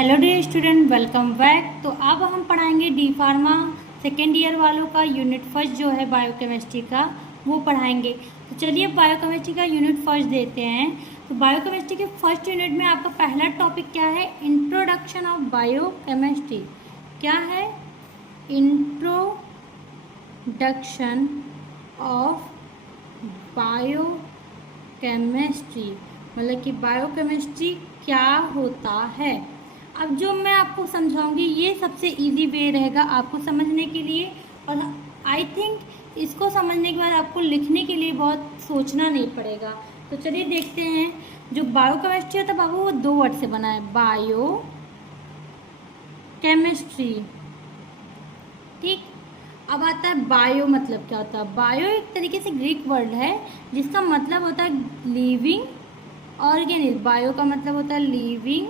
Hello dear student, welcome back. तो अब हम पढ़ाएंगे डी फार्मा सेकेंड ईयर वालों का यूनिट फर्स्ट जो है बायोकेमिस्ट्री का, वो पढ़ाएंगे। तो चलिए बायोकेमिस्ट्री का यूनिट फर्स्ट देते हैं। तो बायोकेमिस्ट्री के फर्स्ट यूनिट में आपका पहला टॉपिक क्या है? Introduction of biochemistry. क्या है? इंट्रोडक्शन ऑफ बायोकेमिस्ट्री, मतलब कि बायोकेमिस्ट्री क्या होता है। अब जो मैं आपको समझाऊंगी ये सबसे इजी वे रहेगा आपको समझने के लिए, और आई थिंक इसको समझने के बाद आपको लिखने के लिए बहुत सोचना नहीं पड़ेगा। तो चलिए देखते हैं। जो बायोकेमिस्ट्री होता है बाबू, वो 2 वर्ड से बना है, बायो केमिस्ट्री। ठीक, अब आता है बायो मतलब क्या होता है। बायो एक तरीके से ग्रीक वर्ड है जिसका मतलब होता है लिविंग ऑर्गेनिज्म। बायो का मतलब होता है लिविंग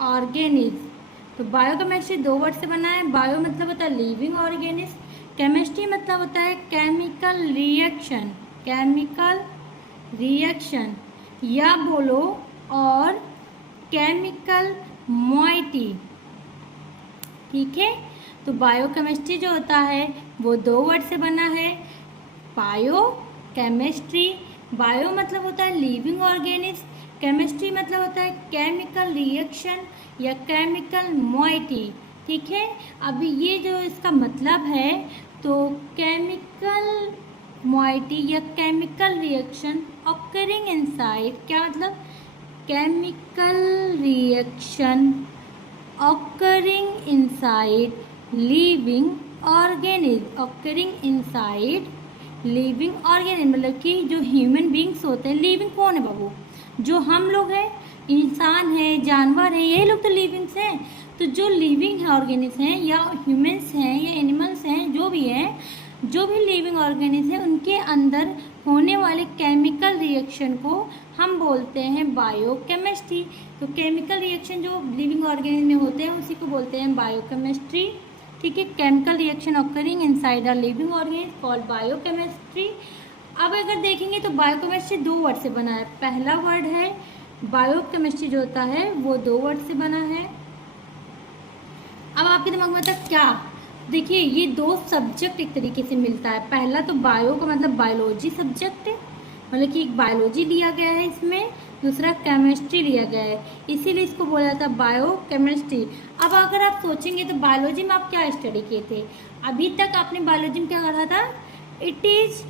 ऑर्गेनिज्म। तो बायोकेमिस्ट्री 2 वर्ड से बना है। बायो मतलब होता है लिविंग ऑर्गेनिज्म, केमिस्ट्री मतलब होता है केमिकल रिएक्शन। केमिकल रिएक्शन या बोलो और केमिकल मोइटी। ठीक है, तो बायोकेमिस्ट्री जो होता है वो 2 वर्ड से बना है, बायो केमिस्ट्री। बायो मतलब होता है लिविंग ऑर्गेनिज्म, केमिस्ट्री मतलब होता है केमिकल रिएक्शन या केमिकल मोइटी। ठीक है, अभी ये जो इसका मतलब है, तो केमिकल मोइटी या केमिकल रिएक्शन ऑकरिंग इनसाइड, क्या मतलब? Chemical reaction occurring inside living organism. Occurring inside living organism मतलब कि जो ह्यूमन बींग्स होते हैं। लिविंग कौन है बाबू? जो हम लोग हैं, इंसान है, जानवर है, ये लोग तो लिविंग्स हैं। तो जो लिविंग ऑर्गेनिज्म हैं या ह्यूमंस हैं या एनिमल्स हैं, जो भी हैं, जो भी लिविंग ऑर्गेनिज्म है, उनके अंदर होने वाले केमिकल रिएक्शन को हम बोलते हैं बायोकेमिस्ट्री। तो केमिकल रिएक्शन जो लिविंग ऑर्गेनिज्म में होते हैं उसी को बोलते हैं बायोकेमिस्ट्री। ठीक है, chemical reaction occurring inside a living organism called biochemistry. अब अगर देखेंगे तो बायोकेमिस्ट्री 2 वर्ड से बना है। पहला वर्ड है बायोकेमिस्ट्री जो होता है वो 2 वर्ड से बना है। अब आपके दिमाग में आता है क्या? देखिए, ये 2 सब्जेक्ट एक तरीके से मिलता है। पहला तो बायो का मतलब बायोलॉजी सब्जेक्ट है, मतलब कि एक बायोलॉजी लिया गया है इसमें, दूसरा केमिस्ट्री लिया गया है, इसीलिए इसको बोला जाता है बायोकेमिस्ट्री। अब अगर आप सोचेंगे तो बायोलॉजी में आप क्या स्टडी किए थे? अभी तक आपने बायोलॉजी में क्या पढ़ा था? It is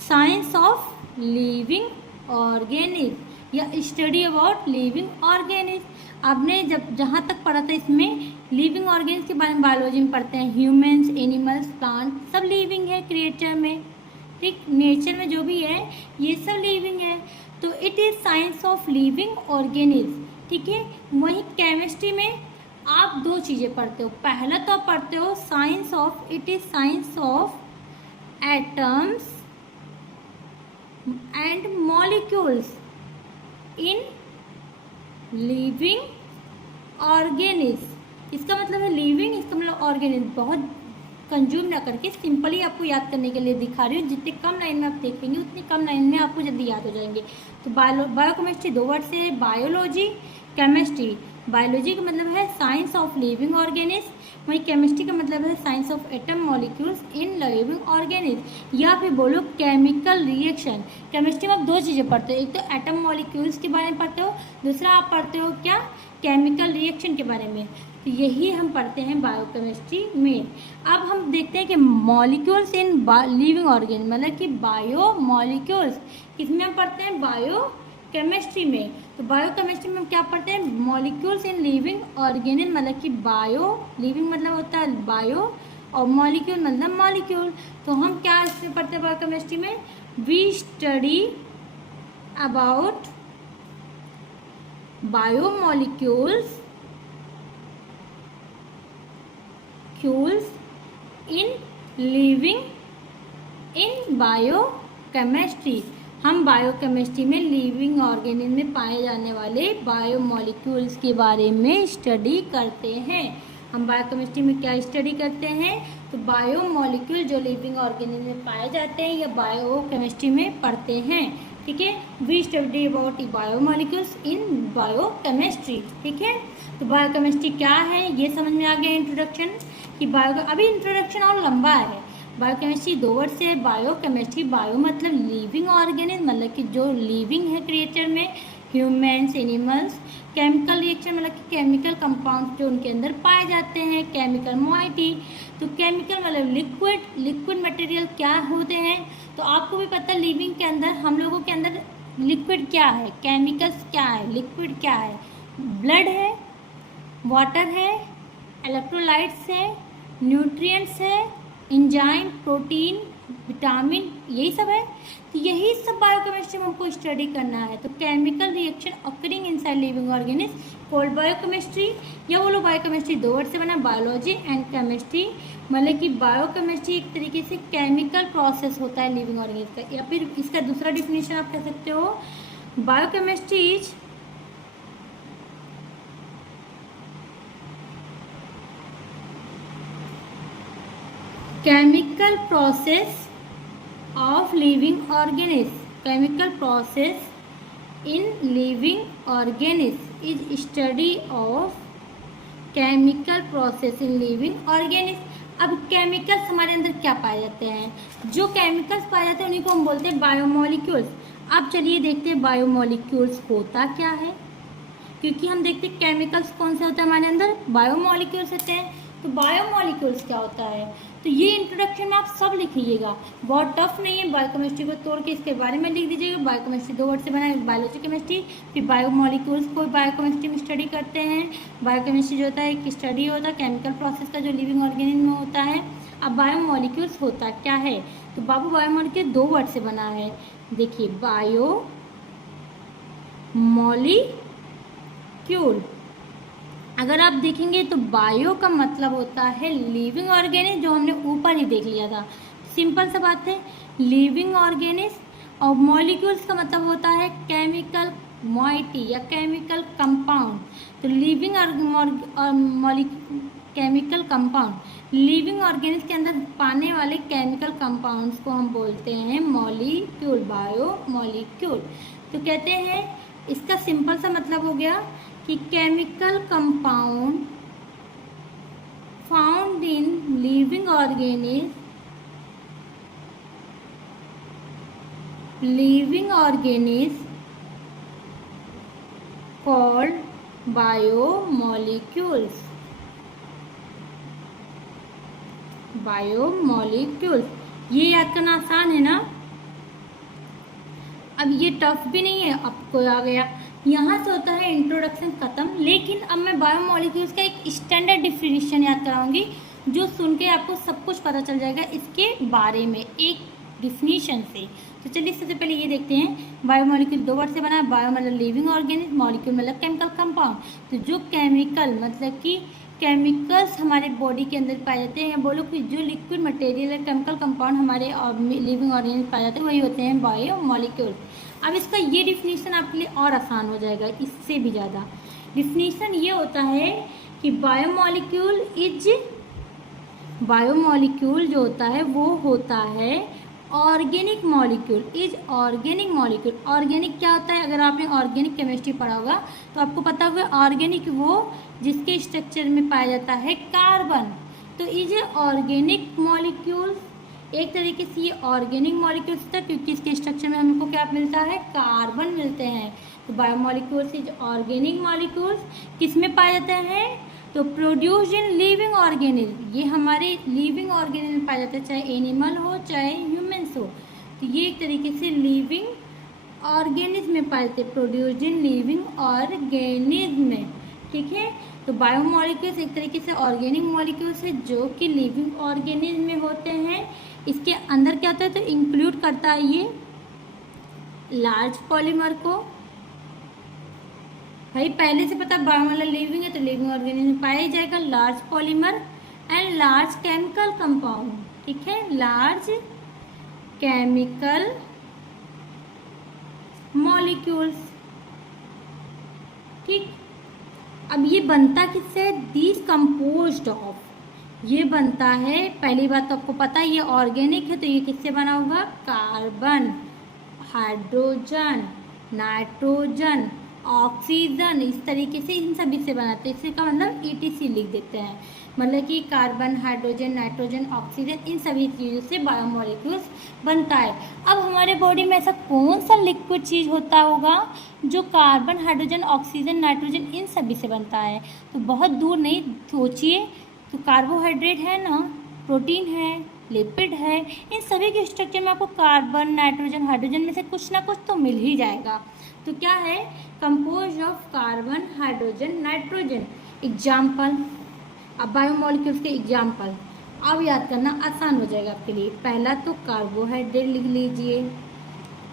science of living organism या स्टडी अबाउट लिविंग ऑर्गेनिज्म। आपने जब जहाँ तक पढ़ा था इसमें लिविंग ऑर्गेनिज्म के बारे में बायोलॉजी में पढ़ते हैं। ह्यूमंस, एनिमल्स, प्लांट सब लिविंग है क्रिएचर में। ठीक, नेचर में जो भी है ये सब लिविंग है। तो it is science of living organism. ठीक है, वहीं केमिस्ट्री में आप 2 चीज़ें पढ़ते हो। पहला तो आप पढ़ते हो science of, it is science of atoms and molecules in living organism. इसका मतलब है लिविंग, इसका मतलब ऑर्गेनिज्म। बहुत कंज्यूम ना करके सिंपली आपको याद करने के लिए दिखा रही हूँ। जितने कम लाइन में आप देखेंगे उतनी कम लाइन में आपको जल्दी याद हो जाएंगे। तो बायोकेमिस्ट्री 2 वर्ड से है, बायोलॉजी, केमिस्ट्री। बायोलॉजी का मतलब है साइंस ऑफ लिविंग ऑर्गेनिज्म, वहीं केमिस्ट्री का मतलब है science of atom molecules in living organism, या फिर बोलो केमिकल रिएक्शन। केमिस्ट्री में आप 2 चीज़ें पढ़ते हो, एक तो एटम मॉलिक्यूल्स के बारे में पढ़ते हो, दूसरा आप पढ़ते हो क्या? केमिकल रिएक्शन के बारे में। तो यही हम पढ़ते हैं बायोकेमिस्ट्री में। अब हम देखते हैं कि मॉलिक्यूल्स इन लिविंग ऑर्गेनिज्म, मतलब कि बायो मॉलिक्यूल्स किसमें हम पढ़ते हैं? बायो केमिस्ट्री में। तो बायोकेमिस्ट्री में हम क्या पढ़ते हैं? मॉलिक्यूल्स इन लिविंग ऑर्गेनिज्म, मतलब कि बायो, लिविंग मतलब होता है बायो और मॉलिक्यूल मतलब मॉलिक्यूल। तो हम क्या इसमें पढ़ते हैं बायोकेमिस्ट्री में? We study about biomolecules in living in biochemistry. हम बायोकेमिस्ट्री में लिविंग ऑर्गेनिज्म में पाए जाने वाले बायोमॉलिक्यूल्स के बारे में स्टडी करते हैं। हम बायोकेमिस्ट्री में क्या स्टडी करते हैं? तो बायोमॉलिक्यूल जो लिविंग ऑर्गेनिज्म में पाए जाते हैं या बायोकेमिस्ट्री में पढ़ते हैं। ठीक है, we study about biomolecules in biochemistry. ठीक है, तो बायोकेमिस्ट्री क्या है ये समझ में आ गया इंट्रोडक्शन कि अभी इंट्रोडक्शन और लंबा है। बायोकेमिस्ट्री 2 वर्ड से है। बायोकेमिस्ट्री, बायो मतलब लिविंग ऑर्गेनिज्म, मतलब कि जो लिविंग है क्रिएचर में, ह्यूमन्स, एनिमल्स। केमिकल रिएक्शन मतलब कि केमिकल कंपाउंड जो उनके अंदर पाए जाते हैं। केमिकल मोइटी, तो केमिकल मतलब लिक्विड, लिक्विड मटेरियल क्या होते हैं, तो आपको भी पता है लिविंग के अंदर, हम लोगों के अंदर लिक्विड क्या है, केमिकल्स क्या है, लिक्विड क्या है, ब्लड है, वाटर है, इलेक्ट्रोलाइट्स है, न्यूट्रिएंट्स है, एंजाइम, प्रोटीन, विटामिन, यही सब है। तो यही सब बायोकेमिस्ट्री में हमको स्टडी करना है। तो chemical reaction occurring inside living organism called biochemistry, या बोलो बायोकेमिस्ट्री 2 वर्ड से बना, बायोलॉजी एंड केमिस्ट्री, मतलब कि बायोकेमिस्ट्री एक तरीके से केमिकल प्रोसेस होता है लिविंग ऑर्गेनिज्म का। या फिर इसका दूसरा डिफिनेशन आप कह सकते हो, biochemistry is chemical process of living organism. Chemical process in living organism is study of chemical process in living organism. अब केमिकल्स हमारे अंदर क्या पाए जाते हैं, जो केमिकल्स पाए जाते हैं उन्हीं को हम बोलते हैं बायोमोलिक्यूल्स। अब चलिए देखते हैं बायोमोलिक्यूल्स होता क्या है, क्योंकि हम देखते हैं केमिकल्स कौन से होते हैं हमारे अंदर, बायोमोलिक्यूल्स होते हैं। तो बायोमोलिक्यूल्स क्या होता है, तो ये इंट्रोडक्शन में आप सब लिखिएगा, बहुत टफ नहीं है। बायोकेमिस्ट्री को तोड़ के इसके बारे में लिख दीजिएगा। बायोकेमिस्ट्री 2 वर्ड से बना है, बायोलॉजी केमिस्ट्री, फिर बायोमोलिक्यूल्स को बायोकेमिस्ट्री में स्टडी करते हैं। बायोकेमिस्ट्री जो होता है एक स्टडी होता है केमिकल प्रोसेस का जो लिविंग ऑर्गेनिज्म में होता है। अब बायोमोलिक्यूल्स होता क्या है, तो बाबू बायोमोलिक्यूल 2 वर्ड से बना है। देखिए बायो मॉलिक्यूल, अगर आप देखेंगे तो बायो का मतलब होता है लिविंग ऑर्गेनिज्म, जो हमने ऊपर ही देख लिया था, सिंपल सा बात है, लिविंग ऑर्गेनिज्म। और मॉलिक्यूल्स का मतलब होता है केमिकल मोइटी या केमिकल कंपाउंड। तो living chemical compound, living organism के अंदर पाने वाले केमिकल कंपाउंड्स को हम बोलते हैं मॉलिक्यूल, बायो मॉलिक्यूल। तो कहते हैं इसका सिंपल सा मतलब हो गया कि chemical compound found in living organism, called biomolecules. Biomolecules, ये याद करना आसान है ना। अब ये टफ भी नहीं है, आपको आ गया। यहाँ से होता है इंट्रोडक्शन ख़त्म, लेकिन अब मैं बायोमोलिक्यूल्स का एक स्टैंडर्ड डिफिनीशन याद कराऊंगी, जो सुन के आपको सब कुछ पता चल जाएगा इसके बारे में एक डिफिनीशन से। तो चलिए सबसे पहले ये देखते हैं, बायोमोलिक्यूल 2 वर्ड से बना है। बायो मतलब लिविंग ऑर्गेनिज्म, मॉलिक्यूल मतलब केमिकल कंपाउंड। तो जो केमिकल मतलब कि केमिकल्स हमारे बॉडी के अंदर पाए जाते हैं, या बोलो कि जो लिक्विड मटेरियल है केमिकल कंपाउंड हमारे लिविंग ऑर्गेनिज्म पाए जाते हैं, वही होते हैं बायोमोलिक्यूल। अब इसका ये डिफिनीशन आपके लिए और आसान हो जाएगा, इससे भी ज़्यादा। डिफिनीशन ये होता है कि बायोमोलिक्यूल जो होता है वो होता है organic molecule, is organic molecule. Organic क्या होता है, अगर आपने ऑर्गेनिक केमिस्ट्री पढ़ा होगा तो आपको पता होगा ऑर्गेनिक वो जिसके स्ट्रक्चर में पाया जाता है कार्बन। तो इज ऑर्गेनिक मॉलिक्यूल्स, एक तरीके से ये ऑर्गेनिक मॉलिक्यूल्स था, क्योंकि इसके स्ट्रक्चर में हमको क्या मिलता है, कार्बन मिलते हैं। तो बायोमोलिक्यूल्स इज ऑर्गेनिक मॉलिक्यूल्स किस में पाए जाते हैं, तो प्रोड्यूस्ड इन लिविंग ऑर्गेनिज्म, ये हमारे लिविंग ऑर्गेनिज्म पाए जाते हैं, चाहे एनिमल हो चाहे ह्यूमन्स हो। तो ये एक तरीके से लिविंग ऑर्गेनिज्म में पाए जाते हैं, प्रोड्यूस्ड इन लिविंग ऑर्गेनिज्म में, ठीक है। तो बायोमोलिक्यूल्स एक तरीके से ऑर्गेनिक मॉलिक्यूल्स है जो कि लिविंग ऑर्गेनिज्म में होते हैं। इसके अंदर क्या होता है, तो इंक्लूड करता है ये लार्ज पॉलीमर को। भाई पहले से पता बायो मतलब लिविंग है, तो लिविंग ऑर्गेनिज्म पाया जाएगा large polymer and large chemical compound, ठीक है, लार्ज केमिकल मॉलिक्यूल्स, ठीक। अब ये बनता किससे है, दिस कंपोज्ड ऑफ, ये बनता है, पहली बात तो आपको पता है ये ऑर्गेनिक है, तो ये किससे बना होगा, कार्बन, हाइड्रोजन, नाइट्रोजन, ऑक्सीजन, इस तरीके से इन सभी से बनाते हैं। इसका मतलब ETC लिख देते हैं, मतलब कि कार्बन, हाइड्रोजन, नाइट्रोजन, ऑक्सीजन, इन सभी चीज़ों से बायोमोलिक्यूल्स बनता है। अब हमारे बॉडी में ऐसा कौन सा लिक्विड चीज़ होता होगा जो carbon, hydrogen, oxygen, nitrogen in सभी से बनता है? तो बहुत दूर नहीं सोचिए, तो कार्बोहाइड्रेट है ना, प्रोटीन है, लिपिड है, इन सभी के स्ट्रक्चर में आपको कार्बन, नाइट्रोजन, हाइड्रोजन में से कुछ ना कुछ तो मिल ही जाएगा। तो क्या है? Compose of carbon, hydrogen, nitrogen. Example, अब बायोमोलिक्यूल्स के एग्जाम्पल अब याद करना आसान हो जाएगा आपके लिए। पहला तो कार्बोहाइड्रेट लिख लीजिए,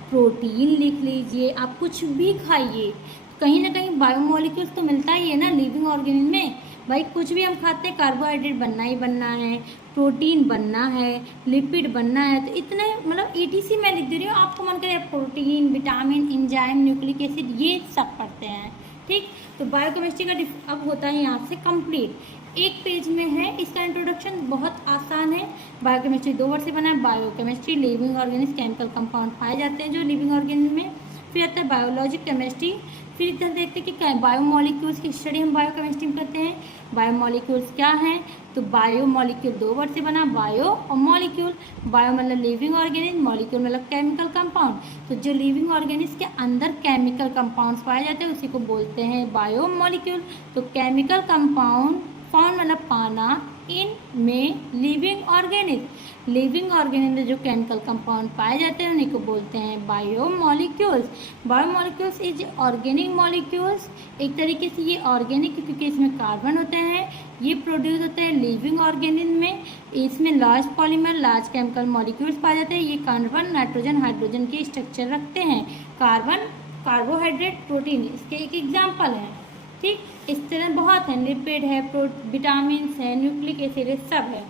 प्रोटीन लिख लीजिए, आप कुछ भी खाइए, कहीं ना कहीं बायोमोलिक्यूल्स तो मिलता ही है ना लिविंग ऑर्गेनिज्म में। भाई कुछ भी हम खाते हैं कार्बोहाइड्रेट बनना ही बनना है, प्रोटीन बनना है, लिपिड बनना है, तो इतने मतलब ETC मैं लिख दे रही हूँ, आपको मन करे protein, vitamin, enzyme, nucleic acid, ये सब पढ़ते हैं। ठीक, तो बायोकेमिस्ट्री का अब होता है यहाँ से कंप्लीट। एक पेज में है, इसका इंट्रोडक्शन बहुत आसान है। बायोकेमिस्ट्री 2 वर्ड से बना है। Biochemistry living organism, chemical compound पाए जाते हैं जो लिविंग ऑर्गेनिज्म में। फिर आता है बायोलॉजिक केमिस्ट्री, फिर इधर देखते हैं कि बायोमोलिक्यूल्स की स्टडी हम बायोकेमिस्ट्री में करते हैं। बायोमोलिक्यूल्स क्या हैं? तो बायोमोलिक्यूल 2 वर्ड से बना, बायो और मॉलिक्यूल। बायो मतलब लिविंग ऑर्गेनिज्म, मॉलिक्यूल मतलब केमिकल कंपाउंड। तो जो लिविंग ऑर्गेनिज्म के अंदर केमिकल कंपाउंड्स पाए जाते हैं उसी को बोलते हैं बायोमोलिक्यूल। तो केमिकल कंपाउंड, फाउंड मतलब पाना, इन में लिविंग ऑर्गेनिज्म, लिविंग ऑर्गेनिज्म में जो केमिकल कंपाउंड पाए जाते हैं उन्हीं को बोलते हैं biomolecules. Biomolecules is organic molecules, एक तरीके से ये ऑर्गेनिक क्योंकि इसमें कार्बन होते हैं, ये प्रोड्यूस होते हैं लिविंग ऑर्गेनिज्म में। इसमें large polymer, large chemical molecules पाए जाते हैं। ये कार्बन, नाइट्रोजन, हाइड्रोजन के स्ट्रक्चर रखते हैं। कार्बन, कार्बोहाइड्रेट, प्रोटीन इसके एक एग्जाम्पल हैं। ठीक, इस तरह बहुत है, लिपिड है, विटामिन है, न्यूक्लिक एसिड सब है।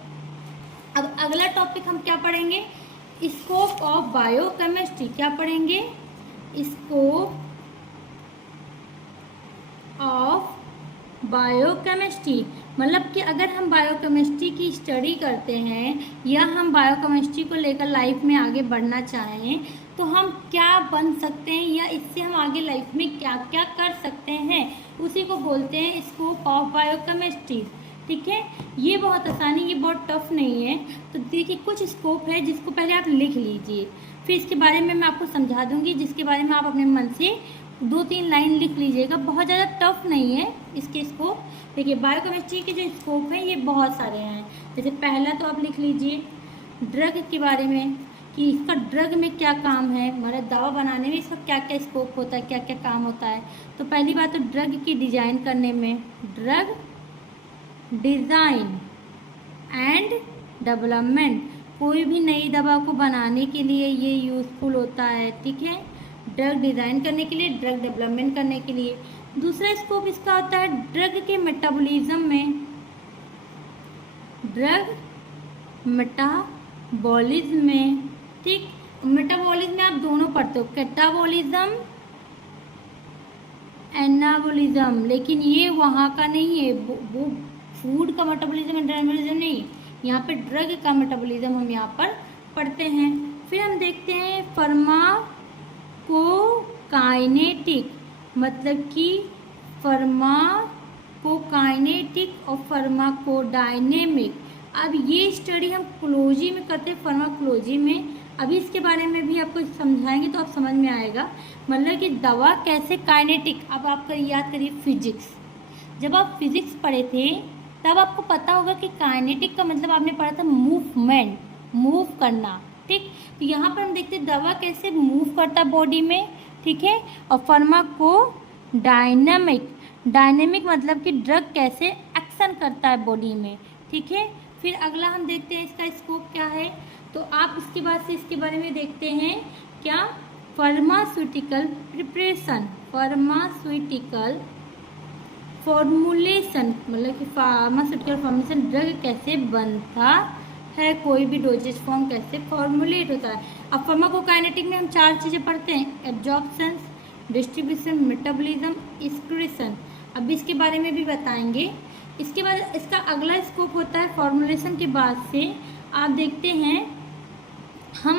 अब अगला टॉपिक हम क्या पढ़ेंगे? Scope of biochemistry. क्या पढ़ेंगे? स्कोप ऑफ बायोकेमिस्ट्री, मतलब कि अगर हम बायोकेमिस्ट्री की स्टडी करते हैं या हम बायोकेमिस्ट्री को लेकर लाइफ में आगे बढ़ना चाहें तो हम क्या बन सकते हैं या इससे हम आगे लाइफ में क्या क्या कर सकते हैं, उसी को बोलते हैं स्कोप ऑफ बायोकेमिस्ट्री। ठीक है, ये बहुत आसानी, ये बहुत टफ नहीं है। तो देखिए कुछ स्कोप है जिसको पहले आप लिख लीजिए, फिर इसके बारे में मैं आपको समझा दूंगी, जिसके बारे में आप अपने मन से 2-3 लाइन लिख लीजिएगा। बहुत ज़्यादा टफ नहीं है इसके स्कोप। देखिए बायोकेमिस्ट्री के जो स्कोप हैं ये बहुत सारे हैं। जैसे पहला तो आप लिख लीजिए ड्रग के बारे में, कि इसका ड्रग में क्या काम है, हमारे दवा बनाने में इसका क्या क्या स्कोप होता है, क्या क्या काम होता है। तो पहली बात तो ड्रग की डिज़ाइन करने में, ड्रग डिज़ाइन एंड डेवलपमेंट, कोई भी नई दवा को बनाने के लिए ये यूज़फुल होता है। ठीक है, ड्रग डिज़ाइन करने के लिए, ड्रग डेवलपमेंट करने के लिए। दूसरा स्कोप इसका होता है ड्रग के मेटाबॉलिज्म में, ड्रग मेटाबॉलिज्म में। ठीक, मेटाबॉलिज्म में आप दोनों पढ़ते हो, कैटाबॉलिज्म, एनाबॉलिज्म, लेकिन ये वहाँ का नहीं है, वो फूड का मेटाबॉलिज्म, एनाबॉलिज्म नहीं, यहाँ पे ड्रग का मेटाबॉलिज्म हम यहाँ पर पढ़ते हैं। फिर हम देखते हैं फार्माकोकाइनेटिक, मतलब कि फार्माकोकाइनेटिक और फार्माकोडायनेमिक। अब ये स्टडी हम क्लोजी में करते हैं, फार्माकोलॉजी में। अभी इसके बारे में भी आपको समझाएंगे तो आप समझ में आएगा, मतलब कि दवा कैसे काइनेटिक। अब आप याद करिए फिजिक्स, जब आप फिजिक्स पढ़े थे तब आपको पता होगा कि काइनेटिक का मतलब आपने पढ़ा था मूवमेंट, मूव करना। ठीक, तो यहाँ पर हम देखते हैं दवा कैसे मूव करता है बॉडी में। ठीक है, और फार्माको डायनामिक, डायनेमिक मतलब कि ड्रग कैसे एक्शन करता है बॉडी में। ठीक है, फिर अगला हम देखते हैं इसका स्कोप क्या है। तो आप इसके बाद से इसके बारे में देखते हैं क्या, फार्मास्यूटिकल प्रिपरेशन, फार्मास्यूटिकल फॉर्मुलेशन, मतलब कि फार्मास्यूटिकल फॉर्मुलेशन, ड्रग कैसे बनता है, कोई भी डोजेज फॉर्म कैसे फॉर्मुलेट होता है। अब फार्माकोकाइनेटिक में हम 4 चीज़ें पढ़ते हैं, एब्जॉर्प्शन, डिस्ट्रीब्यूशन, मेटाबॉलिज्म, एक्सक्रीशन। अब इसके बारे में भी बताएंगे। इसके बाद इसका अगला स्कोप होता है फॉर्मुलेशन के बाद से आप देखते हैं हम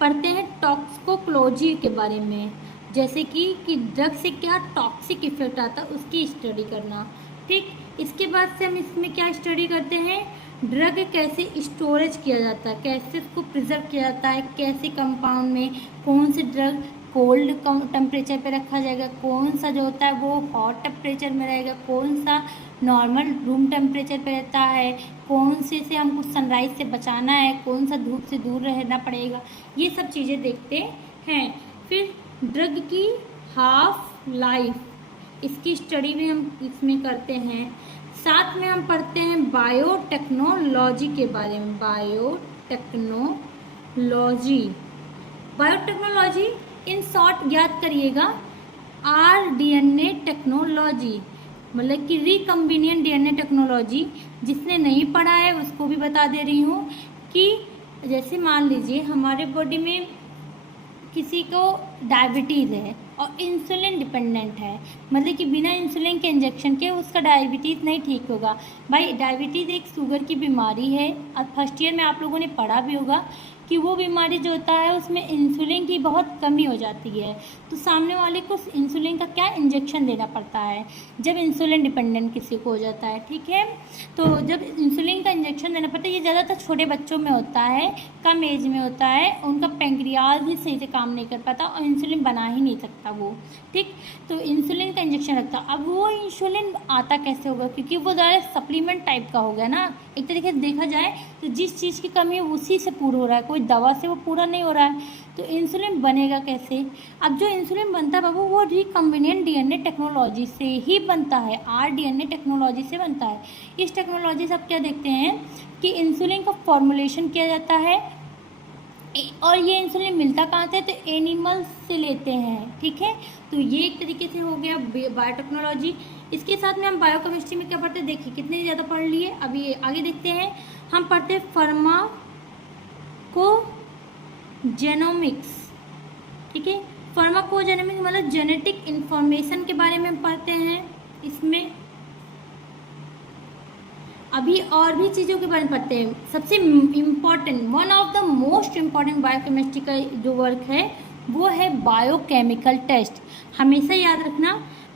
पढ़ते हैं टॉक्सिकोलॉजी के बारे में, जैसे कि ड्रग से क्या टॉक्सिक इफेक्ट आता है उसकी स्टडी करना। ठीक, इसके बाद से हम इसमें क्या स्टडी करते हैं, ड्रग कैसे स्टोरेज किया जाता है, कैसे उसको प्रिजर्व किया जाता है, कैसे कंपाउंड में कौन से ड्रग कोल्ड टेम्परेचर पे रखा जाएगा, कौन सा जो होता है वो हॉट टेम्परेचर में रहेगा, कौन सा नॉर्मल रूम टेम्परेचर पे रहता है, कौन से हमको सनराइज से बचाना है, कौन सा धूप से दूर रहना पड़ेगा, ये सब चीज़ें देखते हैं। फिर ड्रग की हाफ लाइफ, इसकी स्टडी भी हम इसमें करते हैं। साथ में हम पढ़ते हैं बायोटेक्नोलॉजी के बारे में। बायोटेक्नोलॉजी इन शॉर्ट याद करिएगा, rDNA टेक्नोलॉजी, मतलब कि रिकम्बिनेंट DNA टेक्नोलॉजी। जिसने नहीं पढ़ा है उसको भी बता दे रही हूँ कि जैसे मान लीजिए हमारे बॉडी में किसी को डायबिटीज़ है और इंसुलिन डिपेंडेंट है, मतलब कि बिना इंसुलिन के इंजेक्शन के उसका डायबिटीज़ नहीं ठीक होगा। भाई डायबिटीज़ एक शुगर की बीमारी है और फर्स्ट ईयर में आप लोगों ने पढ़ा भी होगा कि वो बीमारी जो होता है उसमें इंसुलिन की बहुत कमी हो जाती है, तो सामने वाले को इंसुलिन का क्या इंजेक्शन देना पड़ता है जब इंसुलिन डिपेंडेंट किसी को हो जाता है। ठीक है, तो जब इंसुलिन का इंजेक्शन देना पड़ता है, ये ज़्यादातर छोटे बच्चों में होता है, कम एज में होता है, उनका पैंक्रियाज ही सही से काम नहीं कर पाता और इंसुलिन बना ही नहीं सकता वो। ठीक, तो इंसुलिन का इंजेक्शन लगता। अब वो इंसुलिन आता कैसे होगा, क्योंकि वो ज़्यादा सप्लीमेंट टाइप का हो गया ना, एक तरीके से देखा जाए तो जिस चीज़ की कमी है उसी से पूरा हो रहा है, कोई दवा से वो पूरा नहीं हो रहा है, तो इंसुलिन बनेगा कैसे। अब जो इंसुलिन बनता है बाबू वो रिकम्बिनेंट DNA टेक्नोलॉजी से ही बनता है, rDNA टेक्नोलॉजी से बनता है। इस टेक्नोलॉजी से आप क्या देखते हैं कि इंसुलिन का फॉर्मुलेशन किया जाता है, और ये इंसुलिन मिलता कहाँ से, तो एनिमल्स से लेते हैं। ठीक है, तो ये एक तरीके से हो गया बायोटेक्नोलॉजी। इसके साथ में हम बायोकेमिस्ट्री में क्या पढ़ते हैं, देखिए कितने ज़्यादा पढ़ लिए। अभी आगे देखते हैं, हम पढ़ते हैं फार्माकोजेनोमिक्स। ठीक है, फार्माकोजेनोमिक्स मतलब जेनेटिक इंफॉर्मेशन के बारे में हम पढ़ते हैं इसमें। अभी और भी चीज़ों के बारे में पढ़ते हैं। सबसे important, one of the most important biochemistry का जो वर्क है वो है बायोकेमिकल टेस्ट। हमेशा याद रखना,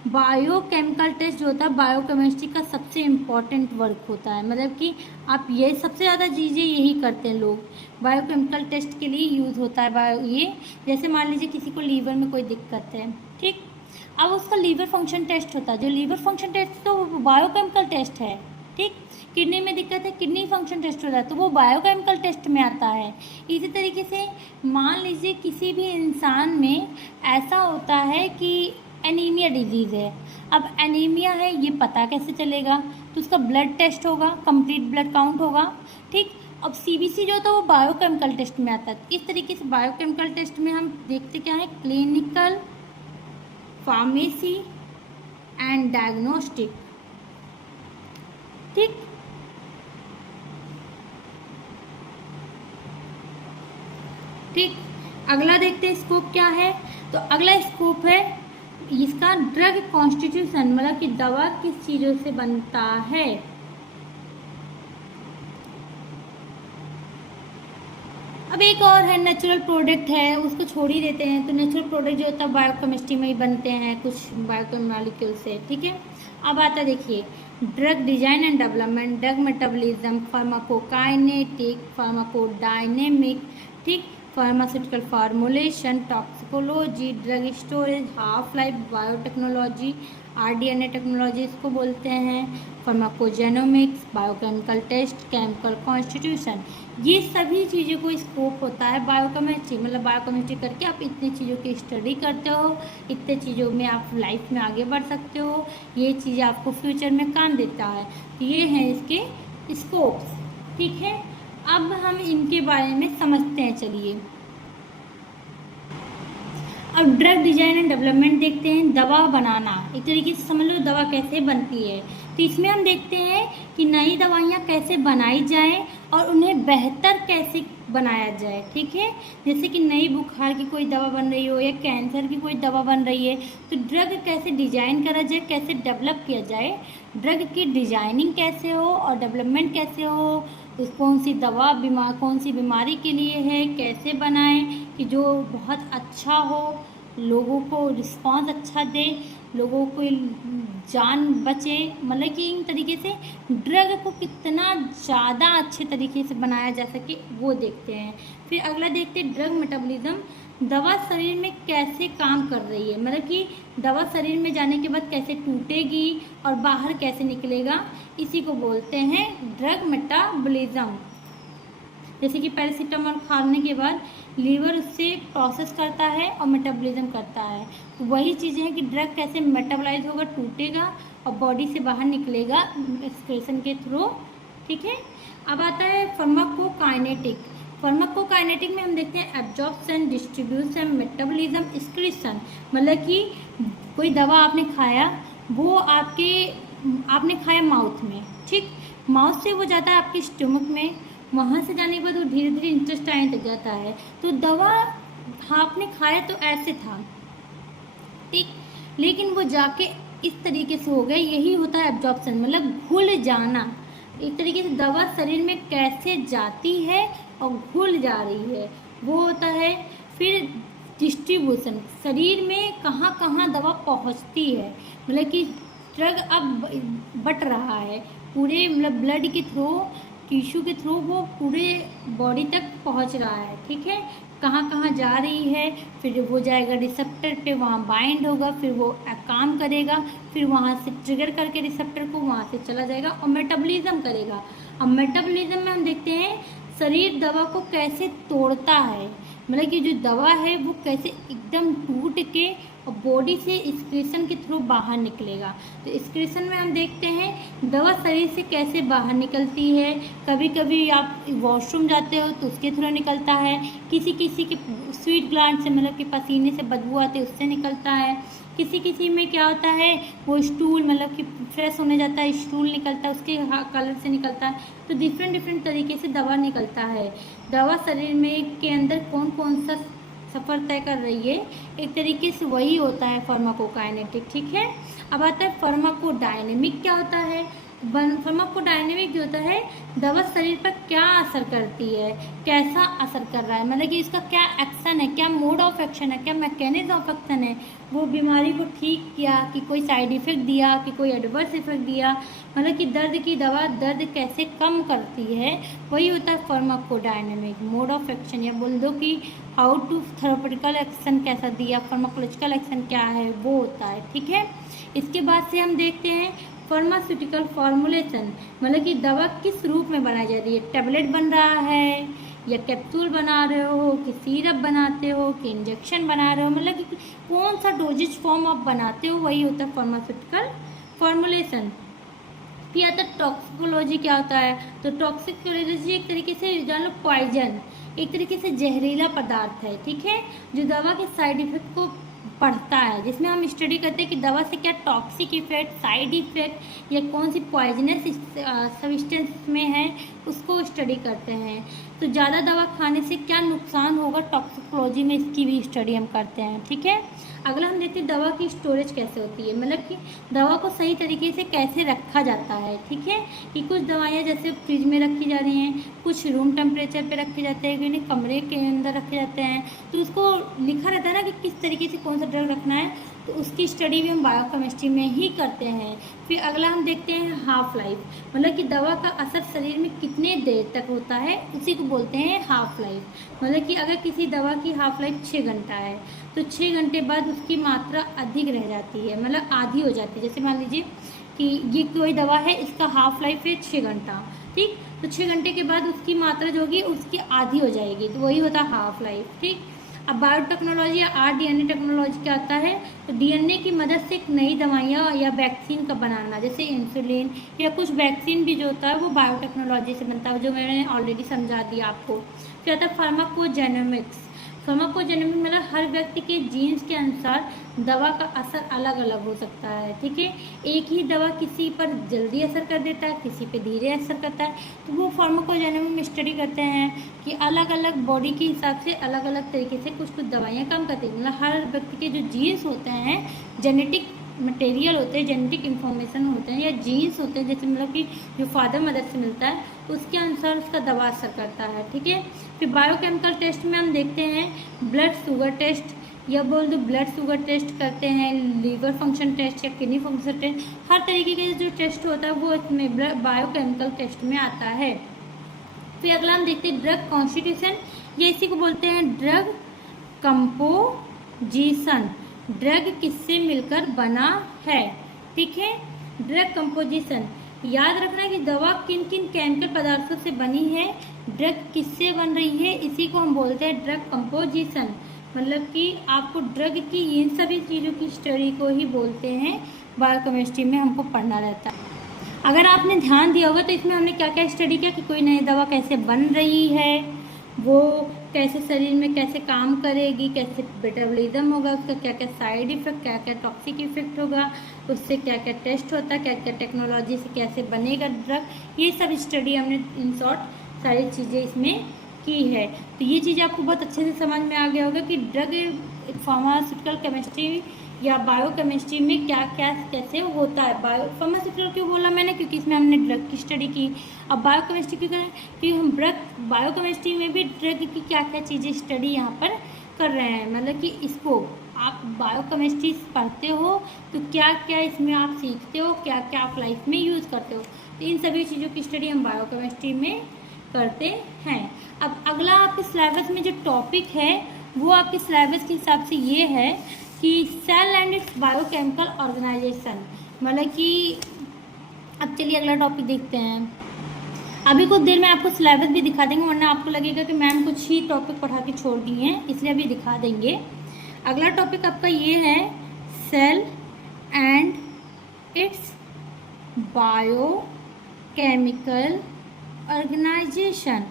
बायोकेमिकल टेस्ट जो होता है बायोकेमिस्ट्री का सबसे इम्पॉर्टेंट वर्क होता है, मतलब कि आप ये सबसे ज़्यादा चीज़ें यही करते हैं लोग, बायोकेमिकल टेस्ट के लिए यूज़ होता है ये। जैसे मान लीजिए किसी को लीवर में कोई दिक्कत है, ठीक, अब उसका लीवर फंक्शन टेस्ट होता है, जो लीवर फंक्शन टेस्ट तो बायोकेमिकल टेस्ट है। ठीक, किडनी में दिक्कत है, किडनी फंक्शन टेस्ट होता है तो वो बायोकेमिकल टेस्ट में आता है। इसी तरीके से मान लीजिए किसी भी इंसान में ऐसा होता है कि एनीमिया डिजीज़ है, अब एनीमिया है ये पता कैसे चलेगा, तो उसका ब्लड टेस्ट होगा, कंप्लीट ब्लड काउंट होगा। ठीक, अब CBC जो होता है वो बायोकेमिकल टेस्ट में आता है। इस तरीके से बायोकेमिकल टेस्ट में हम देखते क्या है, क्लिनिकल, फार्मेसी एंड डायग्नोस्टिक। ठीक, ठीक, अगला देखते हैं स्कोप क्या है। तो अगला स्कोप है इसका ड्रग कॉन्स्टिट्यूशन, मतलब कि दवा किस चीज़ों से बनता है। अब एक और है नेचुरल प्रोडक्ट है, उसको छोड़ ही देते हैं। तो नेचुरल प्रोडक्ट जो होता है बायोकेमिस्ट्री में ही बनते हैं कुछ बायोमॉलिक्यूल से। ठीक है, अब आता देखिए drug design and development, drug metabolism, pharmacokinetic, pharmacodynamic, ठीक, pharmaceutical formulation, toxicology, drug storage, half life, biotechnology, rDNA technology इसको बोलते हैं, pharmacogenomics, biochemical test, chemical constitution, ये सभी चीज़ों को स्कोप होता है बायोकेमिस्ट्री। मतलब बायोकेमिस्ट्री करके आप इतनी चीज़ों की स्टडी करते हो, इतने चीज़ों में आप लाइफ में आगे बढ़ सकते हो, ये चीज़ें आपको फ्यूचर में काम देता है। ये हैं इसके स्कोप्स। ठीक है, अब हम इनके बारे में समझते हैं, चलिए। अब ड्रग डिजाइन एंड डेवलपमेंट देखते हैं, दवा बनाना, एक तरीके से समझ लो दवा कैसे बनती है। तो इसमें हम देखते हैं कि नई दवाइयाँ कैसे बनाई जाए और उन्हें बेहतर कैसे बनाया जाए। ठीक है, जैसे कि नई बुखार की कोई दवा बन रही हो या कैंसर की कोई दवा बन रही है, तो ड्रग कैसे डिजाइन करा जाए, कैसे डेवलप किया जाए, ड्रग की डिजाइनिंग कैसे हो और डेवलपमेंट कैसे हो, कौन सी दवा कौन सी बीमारी के लिए है, कैसे बनाएं कि जो बहुत अच्छा हो लोगों को रिस्पांस अच्छा दे, लोगों को जान बचे, मतलब कि इन तरीके से ड्रग को कितना ज़्यादा अच्छे तरीके से बनाया जा सके वो देखते हैं। फिर अगला देखते हैं ड्रग मेटाबॉलिज्म, दवा शरीर में कैसे काम कर रही है, मतलब कि दवा शरीर में जाने के बाद कैसे टूटेगी और बाहर कैसे निकलेगा, इसी को बोलते हैं ड्रग मेटाबॉलिज्म। जैसे कि पैरासीटामोल खाने के बाद लीवर उससे प्रोसेस करता है और मेटाबॉलिज्म करता है, तो वही चीज़ें हैं कि ड्रग कैसे मेटाबॉलाइज होगा, टूटेगा और बॉडी से बाहर निकलेगा एक्सक्रीशन के थ्रू। ठीक है, अब आता है फार्माकोकाइनेटिक। फार्माकोकाइनेटिक में हम देखते हैं एब्जॉर्प्शन, डिस्ट्रीब्यूशन, मेटाबॉलिज्म, एक्सक्रीशन। मतलब कि कोई दवा आपने खाया, वो आपने खाया माउथ में, ठीक, माउथ से वो जाता है आपके स्टमक में, वहाँ से जाने के बाद वो धीरे धीरे इंटेस्टाइन तक जाता है। तो दवा आपने खाया तो ऐसे था, ठीक, लेकिन वो जाके इस तरीके से हो गया, यही होता है एब्जॉर्प्शन, मतलब घुल जाना। एक तरीके से दवा शरीर में कैसे जाती है और घुल जा रही है, वो होता है। फिर डिस्ट्रीब्यूशन, शरीर में कहाँ कहाँ दवा पहुँचती है, मतलब कि ड्रग अब बट रहा है पूरे, मतलब ब्लड के थ्रू, टिश्यू के थ्रू वो पूरे बॉडी तक पहुंच रहा है। ठीक है, कहाँ कहाँ जा रही है, फिर वो जाएगा रिसेप्टर पे, वहाँ बाइंड होगा, फिर वो काम करेगा, फिर वहाँ से ट्रिगर करके रिसेप्टर को वहाँ से चला जाएगा और मेटाबॉलिज्म करेगा। अब मेटाबॉलिज्म में हम देखते हैं शरीर दवा को कैसे तोड़ता है, मतलब कि जो दवा है वो कैसे एकदम टूट के और बॉडी से एक्सक्रीशन के थ्रू बाहर निकलेगा। तो एक्सक्रीशन में हम देखते हैं दवा शरीर से कैसे बाहर निकलती है। कभी कभी आप वॉशरूम जाते हो तो उसके थ्रू निकलता है, किसी किसी के स्वीट ग्लैंड से, मतलब कि पसीने से बदबू आते है उससे निकलता है, किसी किसी में क्या होता है वो स्टूल, मतलब कि फ्रेश होने जाता है, स्टूल निकलता है उसके कलर से निकलता है। तो डिफरेंट तरीके से दवा निकलता है। दवा शरीर में के अंदर कौन कौन सा सफ़र तय कर रही है, एक तरीके से वही होता है फार्माकोकाइनेटिक। ठीक है, अब आता है फार्माकोडायनेमिक। क्या होता है फार्माकोडायनेमिक? जो होता है दवा शरीर पर क्या असर करती है, कैसा असर कर रहा है, मतलब कि इसका क्या एक्शन है, क्या मोड ऑफ एक्शन है, क्या मैकेनिज्म ऑफ एक्शन है, वो बीमारी को ठीक किया कि कोई साइड इफ़ेक्ट दिया कि कोई एडवर्स इफेक्ट दिया, मतलब कि दर्द की दवा दर्द कैसे कम करती है, वही होता है फार्माकोडायनेमिक। मोड ऑफ एक्शन, या बोल दो कि हाउ टू थेरेपेटिकल एक्शन कैसा दिया, फार्माकोलॉजिकल एक्शन क्या है, वो होता है। ठीक है, इसके बाद से हम देखते हैं फार्मास्यूटिकल फॉर्मुलेशन, मतलब कि दवा किस रूप में बनाई जा रही है, टैबलेट बन रहा है या कैप्सूल बना रहे हो, कि सिरप बनाते हो, कि इंजेक्शन बना रहे हो, मतलब कि कौन सा डोजेज फॉर्म आप बनाते हो, वही होता है फार्मास्यूटिकल फॉर्मुलेशन। फिर आता है टॉक्सिकोलॉजी। क्या होता है, तो टॉक्सिकोलॉजी एक तरीके से जान लो पॉइजन, एक तरीके से जहरीला पदार्थ है। ठीक है, जो दवा के साइड इफेक्ट को पढ़ता है, जिसमें हम स्टडी करते हैं कि दवा से क्या टॉक्सिक इफेक्ट, साइड इफेक्ट या कौन सी पॉइजनस सब्सटेंस में है, उसको स्टडी करते हैं। तो ज़्यादा दवा खाने से क्या नुकसान होगा, टॉक्सिकोलॉजी में इसकी भी स्टडी हम करते हैं। ठीक है, अगला हम देखते हैं दवा की स्टोरेज कैसे होती है, मतलब कि दवा को सही तरीके से कैसे रखा जाता है। ठीक है, कि कुछ दवाइयाँ जैसे फ्रिज में रखी जा रही हैं, कुछ रूम टेम्परेचर पे रखे जाते हैं, कहीं कमरे के अंदर रखे जाते हैं, तो उसको लिखा रहता है ना कि किस तरीके से कौन सा ड्रग रखना है, तो उसकी स्टडी भी हम बायोकेमिस्ट्री में ही करते हैं। फिर अगला हम देखते हैं हाफ लाइफ, मतलब कि दवा का असर शरीर में कितने देर तक होता है, उसी को बोलते हैं हाफ लाइफ। मतलब कि अगर किसी दवा की हाफ लाइफ 6 घंटा है तो 6 घंटे बाद उसकी मात्रा अधिक रह जाती है, मतलब आधी हो जाती है। जैसे मान लीजिए कि ये कोई दवा है, इसका हाफ लाइफ है 6 घंटा, ठीक, तो 6 घंटे के बाद उसकी मात्रा जो होगी उसकी आधी हो जाएगी, तो वही होता है हाफ लाइफ। ठीक, अब बायोटेक्नोलॉजी या आरडीएनए टेक्नोलॉजी क्या होता है, तो डीएनए की मदद से एक नई दवाइयाँ या वैक्सीन का बनाना, जैसे इंसुलिन या कुछ वैक्सीन भी जो होता है वो बायोटेक्नोलॉजी से बनता है, जो मैंने ऑलरेडी समझा दिया आपको। फिर आता है फार्माकोजेनोमिक्स। फार्माकोजेनोमिक्स मतलब हर व्यक्ति के जीन्स के अनुसार दवा का असर अलग अलग हो सकता है। ठीक है, एक ही दवा किसी पर जल्दी असर कर देता है, किसी पे धीरे असर करता है, तो वो फार्माकोजेनोमिक्स में स्टडी करते हैं कि अलग अलग बॉडी के हिसाब से अलग अलग तरीके से कुछ कुछ दवाइयाँ काम करती हैं। मतलब हर व्यक्ति के जो जीन्स होते हैं, जेनेटिक मटेरियल होते हैं, जेनेटिक इन्फॉर्मेशन होते हैं या जीन्स होते हैं, जैसे मतलब कि जो फादर मदर से मिलता है उसके अनुसार उसका दवा असर करता है। ठीक है, फिर बायोकेमिकल टेस्ट में हम देखते हैं ब्लड शुगर टेस्ट, या बोल दो ब्लड शुगर टेस्ट करते हैं, लीवर फंक्शन टेस्ट या किडनी फंक्शन टेस्ट, हर तरीके के जो टेस्ट होता है वो इसमें बायोकेमिकल टेस्ट में आता है। फिर अगला हम देखते हैं ड्रग कॉन्स्टिट्यूशन, या इसी को बोलते हैं ड्रग कंपोजिशन। ड्रग किससे मिलकर बना है, ठीक है। ड्रग कंपोजिशन, याद रखना कि दवा किन किन केमिकल पदार्थों से बनी है, ड्रग किससे बन रही है, इसी को हम बोलते हैं ड्रग कंपोजिशन। मतलब कि आपको ड्रग की इन सभी चीज़ों की स्टडी को ही बोलते हैं, बायोकेमिस्ट्री में हमको पढ़ना रहता है। अगर आपने ध्यान दिया होगा तो इसमें हमने क्या क्या स्टडी किया कि कोई नई दवा कैसे बन रही है, वो कैसे शरीर में कैसे काम करेगी, कैसे मेटाबॉलिज्म होगा, उसका क्या क्या साइड इफेक्ट, क्या क्या टॉक्सिक इफेक्ट होगा, उससे क्या क्या टेस्ट होता है, क्या क्या टेक्नोलॉजी से कैसे बनेगा ड्रग, ये सब स्टडी हमने इन शॉर्ट सारी चीज़ें इसमें की है। तो ये चीज़ आपको बहुत अच्छे से समझ में आ गया होगा कि ड्रग फार्मास्यूटिकल केमिस्ट्री या बायोकेमिस्ट्री में क्या क्या कैसे होता है। बायो फार्मास्यूटिकल क्यों बोला मैंने, क्योंकि इसमें हमने ड्रग की स्टडी की। अब बायोकेमिस्ट्री क्यों करें, क्योंकि हम बायोकेमिस्ट्री में भी ड्रग की क्या क्या चीज़ें स्टडी यहाँ पर कर रहे हैं। मतलब कि इसको आप बायोकेमिस्ट्री पढ़ते हो तो क्या क्या इसमें आप सीखते हो, क्या क्या आप लाइफ में यूज़ करते हो, तो इन सभी चीज़ों की स्टडी हम बायोकेमिस्ट्री में करते हैं। अब अगला आपके सिलेबस में जो टॉपिक है वो आपके सिलेबस के हिसाब से ये है कि cell and its biochemical organisation. मतलब कि अब चलिए अगला टॉपिक देखते हैं। अभी कुछ देर में आपको सिलेबस भी दिखा देंगे, वरना आपको लगेगा कि मैम कुछ ही टॉपिक पढ़ा के छोड़ दी हैं, इसलिए अभी दिखा देंगे। अगला टॉपिक आपका ये है cell and its biochemical organisation.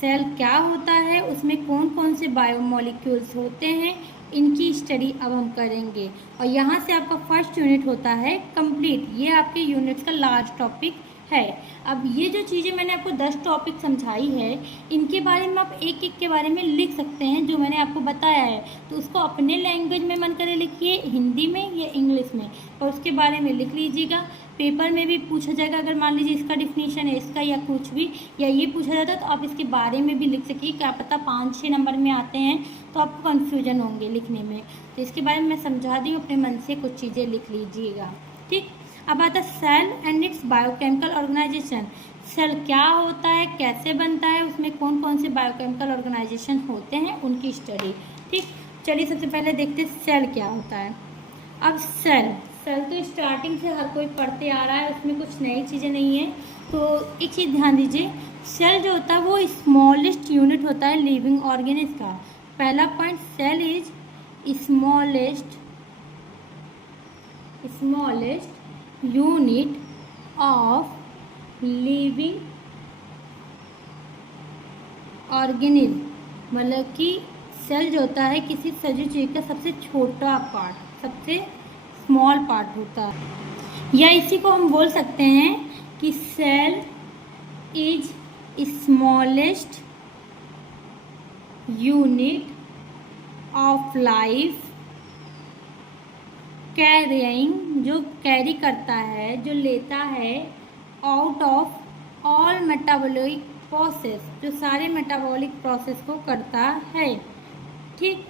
Cell क्या होता है, उसमें कौन कौन से बायोमोलिक्यूल्स होते हैं, इनकी स्टडी अब हम करेंगे। और यहाँ से आपका फर्स्ट यूनिट होता है कंप्लीट। ये आपके यूनिट्स का लास्ट टॉपिक है। अब ये जो चीज़ें मैंने आपको 10 टॉपिक समझाई है, इनके बारे में आप एक एक के बारे में लिख सकते हैं जो मैंने आपको बताया है। तो उसको अपने लैंग्वेज में मन करे लिखिए, हिंदी में या इंग्लिश में, और उसके बारे में लिख लीजिएगा। पेपर में भी पूछा जाएगा, अगर मान लीजिए इसका डिफिनीशन है इसका या कुछ भी, या ये पूछा जाता है तो आप इसके बारे में भी लिख सकिए। क्या पता 5-6 नंबर में आते हैं तो आपको कन्फ्यूजन होंगे लिखने में, तो इसके बारे में मैं समझा दी हूँ, अपने मन से कुछ चीज़ें लिख लीजिएगा, ठीक। अब आता है cell and its biochemical organisation. Cell क्या होता है, कैसे बनता है, उसमें कौन कौन से बायोकेमिकल ऑर्गेनाइजेशन होते हैं, उनकी स्टडी, ठीक। चलिए सबसे पहले देखते हैं सेल क्या होता है। अब सेल तो स्टार्टिंग से हर कोई पढ़ते आ रहा है, उसमें कुछ नई चीज़ें नहीं है। तो एक चीज़ ध्यान दीजिए, सेल जो होता है वो स्मॉलेस्ट यूनिट होता है लिविंग ऑर्गेनिज्म का। पहला point, cell is smallest unit of living organism. मतलब कि सेल जो होता है किसी सजीव जीव का सबसे छोटा पार्ट, सबसे स्मॉल पार्ट होता है। या इसी को हम बोल सकते हैं कि cell is smallest unit of life carrying, जो कैरी करता है, जो लेता है out of all metabolic process, जो सारे मेटाबॉलिक प्रोसेस को करता है, ठीक।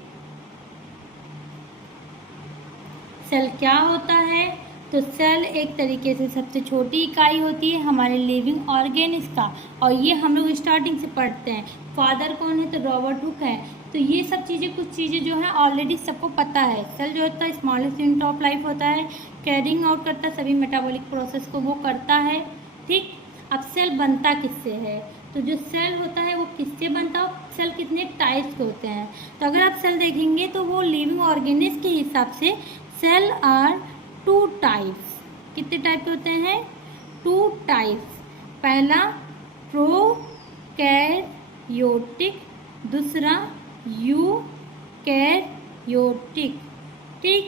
सेल क्या होता है, तो सेल एक तरीके से सबसे छोटी इकाई होती है हमारे लिविंग ऑर्गेनिज्म का, और ये हम लोग स्टार्टिंग से पढ़ते हैं। फादर कौन है, तो रॉबर्ट हुक है। तो ये सब चीज़ें, कुछ चीज़ें जो है ऑलरेडी सबको पता है। सेल जो होता है स्मॉलेस्ट यूनिट ऑफ लाइफ होता है, कैरिंग आउट करता है सभी मेटाबॉलिक प्रोसेस को, वो करता है, ठीक। अब सेल बनता किससे है, तो जो सेल होता है वो किससे बनता है, सेल कितने टाइप्स के होते हैं। तो अगर आप सेल देखेंगे तो वो लिविंग ऑर्गेनिज्म के हिसाब से सेल आर 2 टाइप्स। कितने टाइप के होते हैं, 2 टाइप्स। पहला प्रोकैरियोटिक, दूसरा यूकैरियोटिक, ठीक।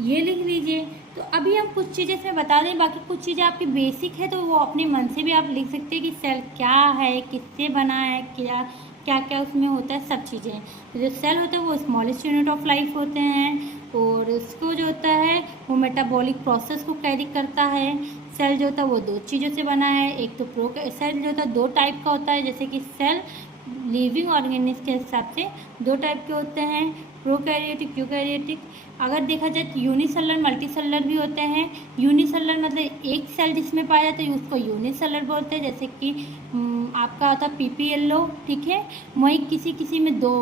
ये लिख लीजिए। तो अभी हम कुछ चीज़ें इसमें बता दें, बाकी कुछ चीज़ें आपकी बेसिक है तो वो अपने मन से भी आप लिख सकते हैं कि सेल क्या है, किससे बना है, क्या क्या क्या उसमें होता है, सब चीज़ें। तो जो सेल होता है वो स्मॉलेस्ट यूनिट ऑफ लाइफ होते हैं, और उसको जो होता है वो मेटाबॉलिक प्रोसेस को कैरी करता है। सेल जो होता है वो 2 चीज़ों से बना है, एक तो सेल जो होता है 2 टाइप का होता है, जैसे कि सेल लिविंग ऑर्गेनिज्म के हिसाब से दो टाइप के होते हैं, प्रोकैरियोटिक, यूकैरियोटिक। अगर देखा जाए तो यूनिसेलुलर मल्टीसेलुलर भी होते हैं। यूनिसेलुलर मतलब एक सेल जिसमें पाया जाता है उसको यूनिसेलुलर बोलते हैं, जैसे कि आपका आता है पीपीएलओ, ठीक है। वहीं किसी किसी में दो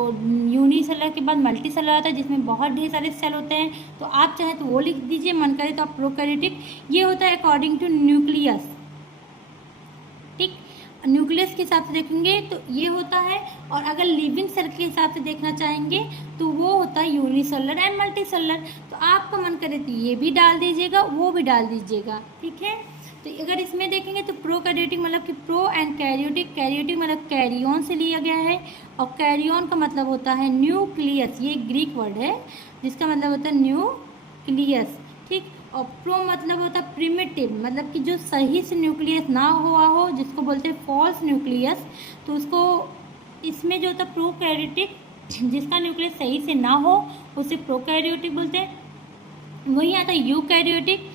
यूनिसेलुलर के बाद मल्टीसेलुलर आता है जिसमें बहुत ढेर सारे सेल होते हैं, तो आप चाहें तो वो लिख दीजिए, मन करे तो आप प्रोकैरियोटिक। ये होता है अकॉर्डिंग टू न्यूक्लियस, ठीक। न्यूक्लियस के हिसाब से देखेंगे तो ये होता है, और अगर लिविंग सेल के हिसाब से देखना चाहेंगे तो वो होता है यूनिसेलुलर एंड मल्टीसेलुलर। तो आपका मन करे तो ये भी डाल दीजिएगा, वो भी डाल दीजिएगा, ठीक है। तो अगर इसमें देखेंगे तो प्रोकैरियोटिक मतलब कि प्रो एंड कैरियोटिक, कैरियोटिक मतलब कैरियन से लिया गया है, और कैरियन का मतलब होता है न्यूक्लियस, ये ग्रीक वर्ड है जिसका मतलब होता है न्यूक्लियस, ठीक। और प्रो मतलब होता है प्रिमिटिव, मतलब कि जो सही से न्यूक्लियस ना हुआ हो, जिसको बोलते हैं फॉल्स न्यूक्लियस, तो उसको इसमें जो होता है प्रोकैरियोटिक, जिसका न्यूक्लियस सही से ना हो उसे प्रोकैरियोटिक बोलते हैं। वही आता है यूकैरियोटिक।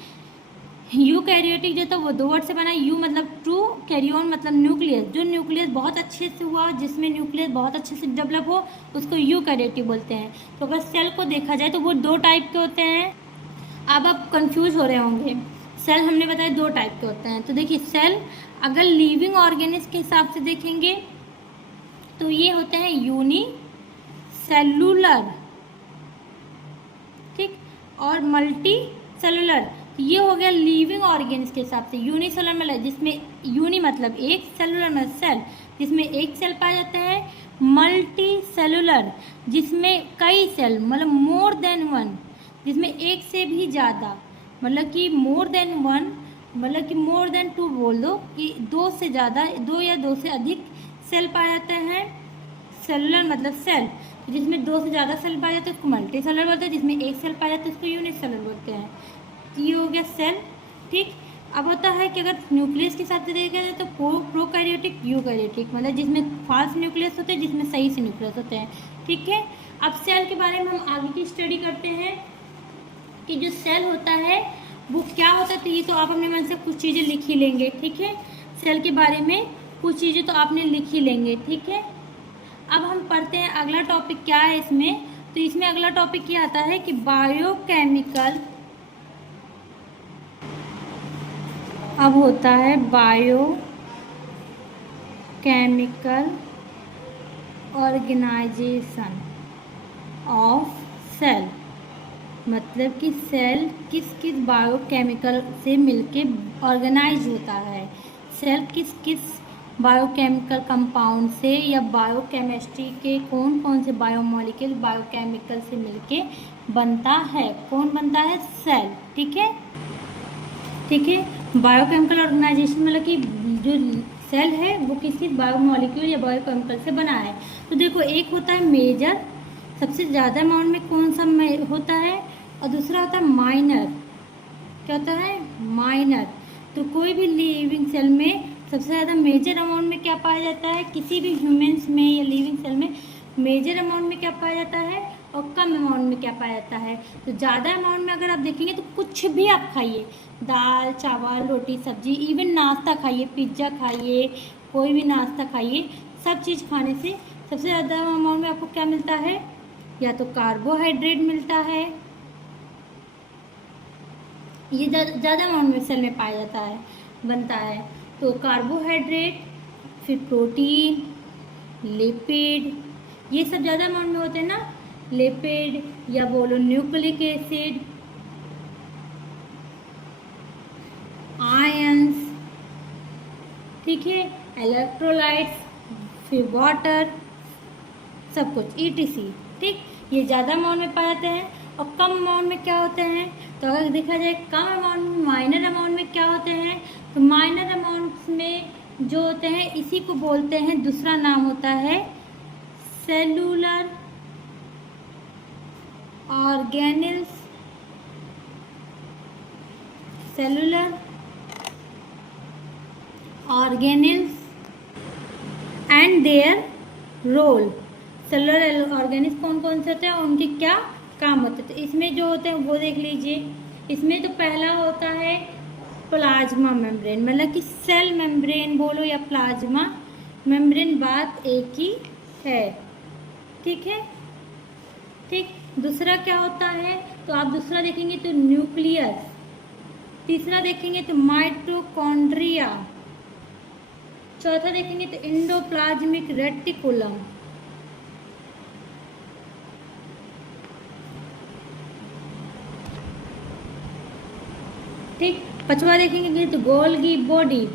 यूकैरियोटिक जो था वो दो वर्ड से बना, यू मतलब ट्रू, कैरियन मतलब न्यूक्लियस, जो न्यूक्लियस बहुत अच्छे से हुआ, जिसमें न्यूक्लियस बहुत अच्छे से डेवलप हो उसको यूकैरियोटिक बोलते हैं। तो अगर सेल को देखा जाए तो वो दो टाइप के होते हैं। अब आप कंफ्यूज हो रहे होंगे, सेल हमने बताया दो टाइप के होते हैं। तो देखिए सेल अगर लिविंग ऑर्गेनिज्म के हिसाब से देखेंगे तो ये होते हैं यूनी सेलुलर, ठीक, और मल्टी सेलुलर। ये हो गया लिविंग ऑर्गेनिज्म के हिसाब से। यूनिसेलुलर मतलब जिसमें यूनी मतलब एक, सेलुलर मतलब सेल जिसमें एक सेल पाया जाता है, मल्टी सेलुलर जिसमें कई सेल मतलब मोर देन वन, जिसमें एक से भी ज़्यादा, मतलब कि मोर देन वन मतलब कि मोर देन टू बोल दो, कि दो से ज़्यादा, दो या दो से अधिक सेल पाया जाता है। सेलुलर मतलब सेल जिसमें दो से ज़्यादा सेल पाया जाता है उसको मल्टी सेलुलर बोलते हैं, जिसमें एक सेल पाया जाता है उसको यूनिसेलुलर बोलते हैं। ये हो गया सेल, ठीक। अब होता है कि अगर न्यूक्लियस के साथ देखा जाए तो प्रोकैरियोटिक, यूकैरियोटिक मतलब जिसमें फाल्स न्यूक्लियस होते हैं, जिसमें सही से न्यूक्लियस होते हैं, ठीक है। अब सेल के बारे में हम आगे की स्टडी करते हैं कि जो सेल होता है वो क्या होता है। तो ये तो आप अपने मन से कुछ चीज़ें लिख ही लेंगे, ठीक है। सेल के बारे में कुछ चीज़ें तो आपने लिख ही लेंगे, ठीक है। अब हम पढ़ते हैं अगला टॉपिक क्या है इसमें। तो इसमें अगला टॉपिक ये आता है कि बायोकेमिकल, अब होता है बायोकेमिकल ऑर्गेनाइजेशन ऑफ सेल, मतलब कि सेल किस किस बायोकेमिकल से मिलके ऑर्गेनाइज होता है। सेल किस किस बायोकेमिकल कंपाउंड से या बायोकेमिस्ट्री के कौन कौन से बायोमॉलिक्यूल बायोकेमिकल से मिलके बनता है। कौन बनता है? सेल, ठीक है, ठीक है। बायोकेमिकल ऑर्गेनाइजेशन मतलब कि जो सेल है वो किसी बायोमॉलिक्यूल या बायोकेमिकल से बना है। तो देखो एक होता है मेजर, सबसे ज़्यादा अमाउंट में कौन सा होता है, और दूसरा होता है माइनर। क्या होता है? माइनर। तो कोई भी लिविंग सेल में सबसे ज़्यादा मेजर अमाउंट में क्या पाया जाता है, किसी भी ह्यूमन्स में या लिविंग सेल में मेजर अमाउंट में क्या पाया जाता है और कम अमाउंट में क्या पाया जाता है। तो ज़्यादा अमाउंट में अगर आप देखेंगे तो कुछ भी आप खाइए, दाल चावल रोटी सब्जी, इवन नाश्ता खाइए, पिज्ज़ा खाइए, कोई भी नाश्ता खाइए, सब चीज़ खाने से सबसे ज़्यादा अमाउंट में आपको क्या मिलता है, या तो कार्बोहाइड्रेट मिलता है, ये ज़्यादा अमाउंट में सेल में पाया जाता है, बनता है। तो कार्बोहाइड्रेट, फिर प्रोटीन, लिपिड, ये सब ज़्यादा अमाउंट में होते हैं ना, लिपिड या बोलो न्यूक्लिक एसिड, आयंस, ठीक है, इलेक्ट्रोलाइट्स, फिर वाटर, सब कुछ ETC, ठीक। ये ज़्यादा अमाउंट में पाए जाते हैं। और कम अमाउंट में क्या होते हैं, तो अगर देखा जाए कम अमाउंट में, माइनर अमाउंट में क्या होते हैं, तो माइनर अमाउंट्स में जो होते हैं इसी को बोलते हैं, दूसरा नाम होता है cellular organelles, cellular organelles and their role. Cellular organism कौन कौन से होते हैं, उनके क्या काम होते हैं। तो इसमें जो होते हैं वो देख लीजिए। इसमें तो पहला होता है प्लाज्मा मेम्ब्रेन, मतलब कि सेल मेम्ब्रेन बोलो या प्लाज्मा मेम्ब्रेन बात एक ही है। ठीक है, ठीक। दूसरा क्या होता है, तो आप दूसरा देखेंगे तो न्यूक्लियस, तीसरा देखेंगे तो माइटोकॉन्ड्रिया, चौथा देखेंगे तो एंडोप्लाज्मिक रेटिकुलम, ठीक। पांचवा देखेंगे तो गोल्गी बॉडी।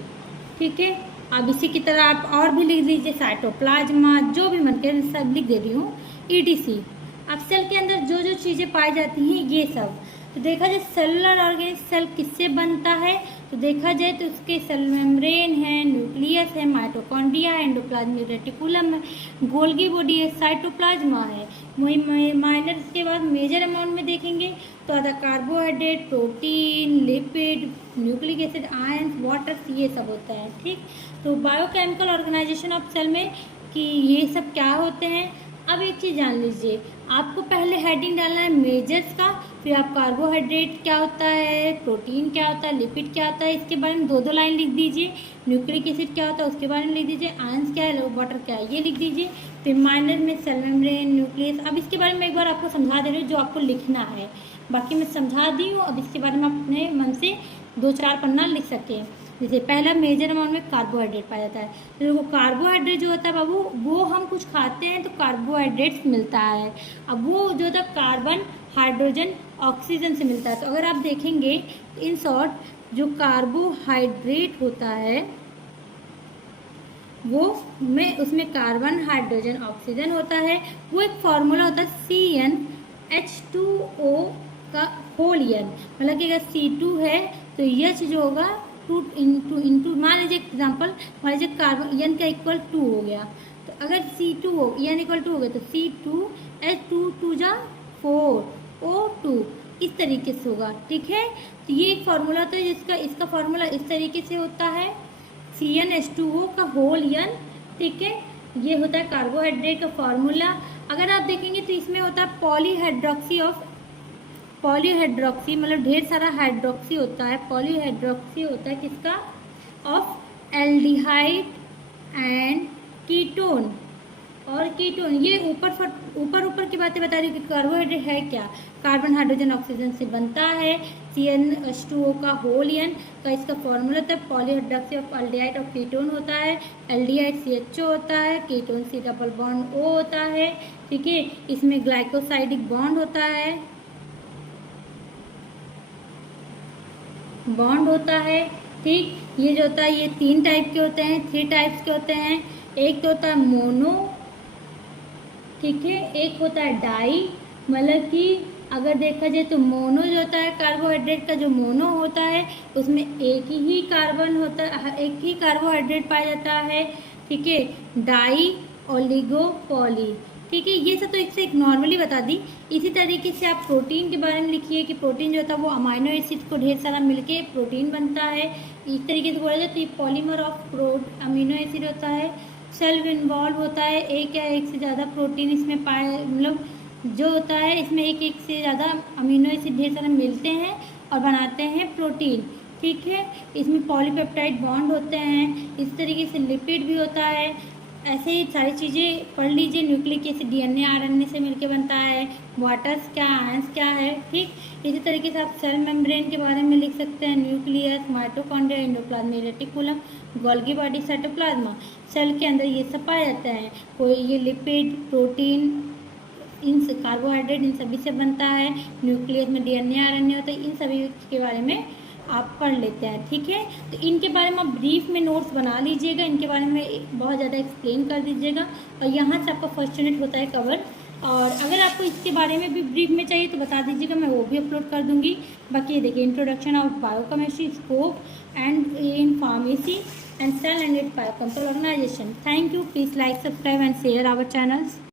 ठीक है, अब इसी की तरह आप और भी लिख लीजिए, साइटोप्लाज्मा, जो भी मन करे सब लिख दे रही हूँ, ईटीसी। अब सेल के अंदर जो जो चीज़ें पाई जाती हैं ये सब, तो देखा जाए सेलुलर ऑर्गेनिक सेल किससे बनता है, तो देखा जाए तो उसके सेल मेम्ब्रेन है, न्यूक्लियस है, माइटोकॉन्ड्रिया है, एंडोप्लाज्मिक रेटिकुलम है, गोल्गी बॉडी है, साइटोप्लाज्मा है। माइनर के बाद मेजर अमाउंट में देखेंगे तो आता carbohydrate, protein, lipid, nucleic acid, ions, water, ये सब होता है। ठीक, तो बायोकेमिकल ऑर्गेनाइजेशन ऑफ सेल में कि ये सब क्या होते हैं। अब एक चीज़ जान लीजिए, आपको पहले हेडिंग डालना है मेजर्स का, फिर आप कार्बोहाइड्रेट क्या होता है, प्रोटीन क्या होता है, लिपिड क्या होता है, इसके बारे में दो दो लाइन लिख दीजिए। न्यूक्लिक एसिड क्या होता है उसके बारे में लिख दीजिए। आयंस क्या है, वाटर क्या है, ये लिख दीजिए। फिर माइनर में सेल मेम्ब्रेन, न्यूक्लियस। अब इसके बारे में एक बार आपको समझा दे रही हूँ जो आपको लिखना है, बाकी मैं समझा दी हूँ। अब इसके बारे में आप अपने मन से 2-4 पन्ना लिख सकते हैं। जैसे पहला मेजर अमाउंट में कार्बोहाइड्रेट पाया जाता है, तो वो कार्बोहाइड्रेट जो होता है बाबू, वो हम कुछ खाते हैं तो कार्बोहाइड्रेट्स मिलता है। अब वो जो होता है कार्बन, हाइड्रोजन, ऑक्सीजन से मिलता है। तो अगर आप देखेंगे इन शॉर्ट जो कार्बोहाइड्रेट होता है वो में उसमें कार्बन, हाइड्रोजन, ऑक्सीजन होता है। वो एक फॉर्मूला होता है CnH2O का होल एन, मतलब कि अगर C2 है तो H जो होगा 2 इंटू मान लीजिए एग्जाम्पल, मान लीजिए कार्बन एन का इक्वल 2 हो गया, तो अगर C2 हो एन इक्वल 2 हो गया तो C2H2 2 जा 4 O2, इस तरीके से होगा। ठीक है, तो ये एक फॉर्मूला होता है जिसका इसका फॉर्मूला इस तरीके से होता है CnH2O का होल एन। ठीक है, ये होता है कार्बोहाइड्रेट का फॉर्मूला। अगर आप देखेंगे तो इसमें होता है पॉलीहाइड्रोक्सी, मतलब ढेर सारा हाइड्रोक्सी होता है। पॉलीहाइड्रोक्सी होता है किसका, ऑफ एल्डिहाइड एंड कीटोन और कीटोन। ये ऊपर की बातें बता रही कि कार्बोहाइड्रेट है क्या, कार्बन, हाइड्रोजन, ऑक्सीजन से बनता है। CnH2O का होल एन का इसका फॉर्मूला होता है पॉलीहाइड्रोक्सी ऑफ एल्डिहाइड और कीटोन होता है। एल्डिहाइड CHO होता है, ketone C double bond O होता है। ठीक है, इसमें ग्लाइकोसाइडिक बॉन्ड होता है, ठीक। ये जो होता है ये 3 टाइप के होते हैं, 3 टाइप्स के होते हैं। एक तो होता है मोनो, ठीक है, एक होता है डाई, मतलब कि अगर देखा जाए तो मोनो जो होता है कार्बोहाइड्रेट का, जो मोनो होता है उसमें एक ही कार्बन होता है, एक ही कार्बोहाइड्रेट पाया जाता है। ठीक है, डाई, ओलिगो, पॉली। ठीक है, ये सब तो एक नॉर्मली बता दी। इसी तरीके से आप प्रोटीन के बारे में लिखिए कि प्रोटीन जो होता है वो अमाइनो एसिड को ढेर सारा मिलके प्रोटीन बनता है। इस तरीके से बोला जाए तो ये पॉलीमर ऑफ अमीनो एसिड होता है। सेल इन्वॉल्व होता है, एक या एक से ज़्यादा प्रोटीन इसमें पाए, मतलब जो होता है इसमें एक से ज़्यादा अमीनो एसिड ढेर सारा मिलते हैं और बनाते हैं प्रोटीन। ठीक है, इसमें पॉलीपेप्टाइड बॉन्ड होते हैं। इस तरीके से लिपिड भी होता है। ऐसे ही सारी चीज़ें पढ़ लीजिए। न्यूक्लिक एसिड DNA RNA से मिलकर बनता है। वाटर्स क्या, आयंस क्या है। ठीक, इसी तरीके से आप सेल मेम्ब्रेन के बारे में लिख सकते हैं, nucleus, mitochondria, endoplasmic reticulum, Golgi body, cytoplasma. Cell के अंदर ये सब पाया जाता है। कोई ये लिपिड, प्रोटीन, इन कार्बोहाइड्रेट, इन सभी से बनता है। न्यूक्लियस में DNA RNA होता है। इन सभी के बारे में आप पढ़ लेते हैं। ठीक है, तो इनके बारे में आप ब्रीफ में नोट्स बना लीजिएगा, इनके बारे में बहुत ज़्यादा एक्सप्लेन कर दीजिएगा और यहाँ से आपका फर्स्ट यूनिट होता है कवर। और अगर आपको इसके बारे में भी ब्रीफ में चाहिए तो बता दीजिएगा, मैं वो भी अपलोड कर दूँगी। बाकी ये देखिए, introduction of biochemistry, scope and in pharmacy and cell and its biochemical organisation. Thank you, please like, subscribe and share our channels.